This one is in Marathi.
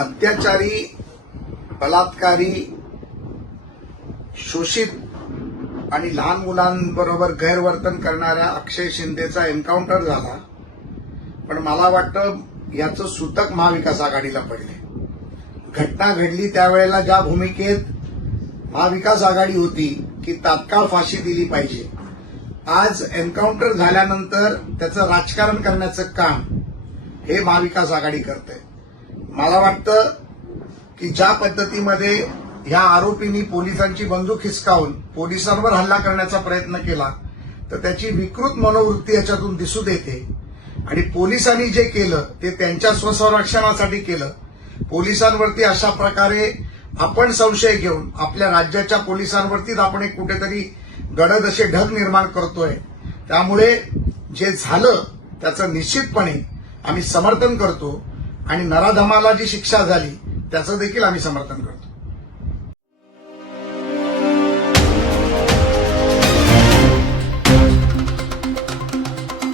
अत्याचारी, बलात्कारी, शोषित आणि लहान मुलांबरोबर गैरवर्तन करणाऱ्या अक्षय शिंदेचा एन्काउंटर झाला. पण मला वाटतं याचं सूतक महाविकास आघाडीला पडले. घटना घडली त्यावेळेला ज्या भूमिकेत महाविकास आघाडी होती की तात्काळ फाशी दिली पाहिजे, आज एन्काउंटर झाल्यानंतर त्याचं राजकारण करण्याचं काम हे महाविकास आघाडी करते. मला वाटतं की ज्या पद्धतीमध्ये ह्या आरोपींनी पोलिसांची बंदूक हिसकावून पोलिसांवर हल्ला करण्याचा प्रयत्न केला तर त्याची विकृत मनोवृत्ती याच्यातून दिसून येते. आणि पोलिसांनी जे केलं ते त्यांच्या स्वसंरक्षणासाठी केलं. पोलिसांवरती अशा प्रकारे आपण संशय घेऊन आपल्या राज्याच्या पोलिसांवरतीच आपण एक कुठेतरी गडद असे ढग निर्माण करतोय. त्यामुळे जे झालं त्याचं निश्चितपणे आम्ही समर्थन करतो आणि नराधमाला जी शिक्षा झाली त्याचं देखील आम्ही समर्थन करतो.